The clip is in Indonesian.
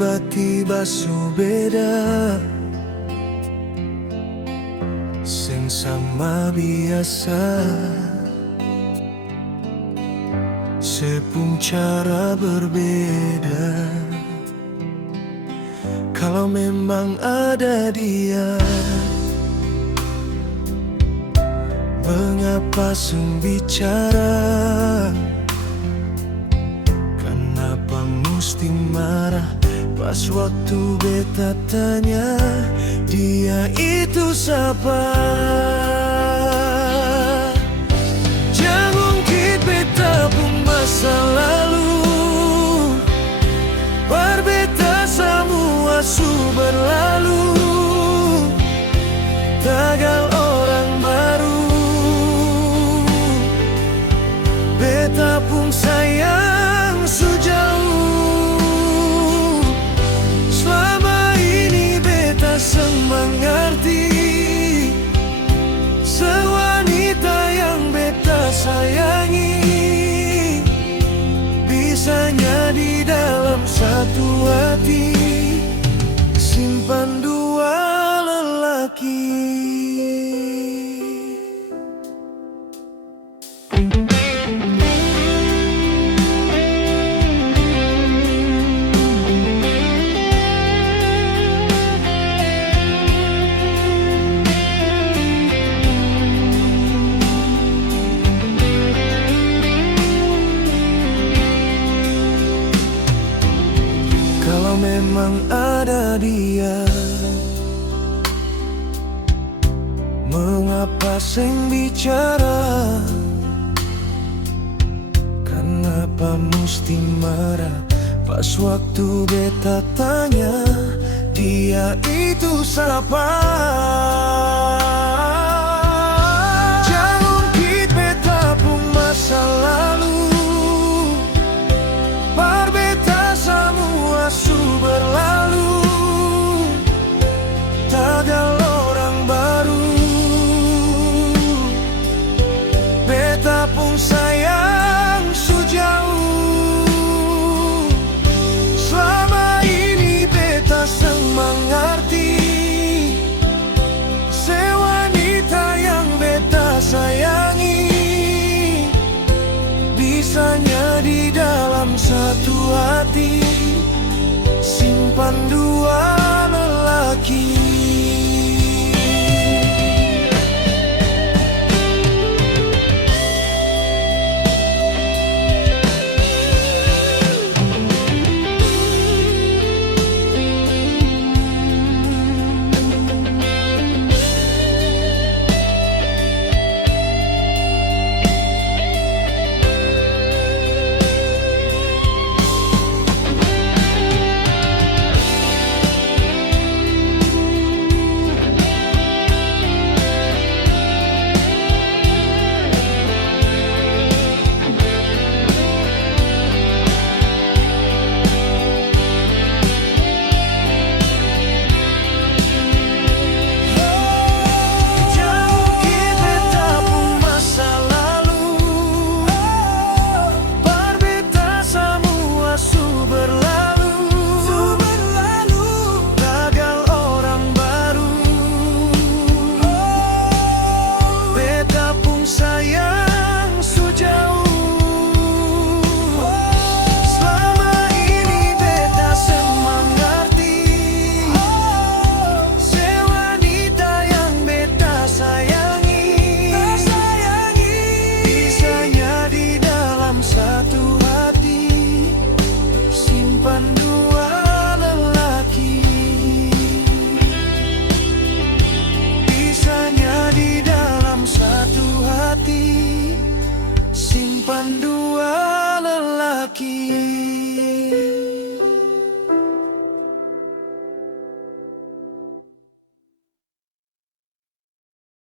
tiba-tiba beda, sing sama biasa, sepung cara berbeda. Kalau memang ada dia, mengapa seng bicara? Kenapa mesti marah pas waktu beta tanya dia itu siapa? Jangan ungkit beta pun masa lalu, berbeda semua su berlalu, tagal orang baru. Beta pun sayang sejauh, selama ini beta seng mengerti sewanita yang beta sayangi, bisanya di dalam satu hati simpan dua lelaki. Kalau memang ada dia, mengapa seng bicara? Kenapa mesti marah pas waktu beta tanya dia itu siapa? Jangan ungkit beta pun masa lalu, berbeda semua su berlalu, tagal orang baru. Beta pun sayang sejauh, selama ini beta seng mengerti sewanita yang beta sayangi, bisanya di dalam satu hati simpan dua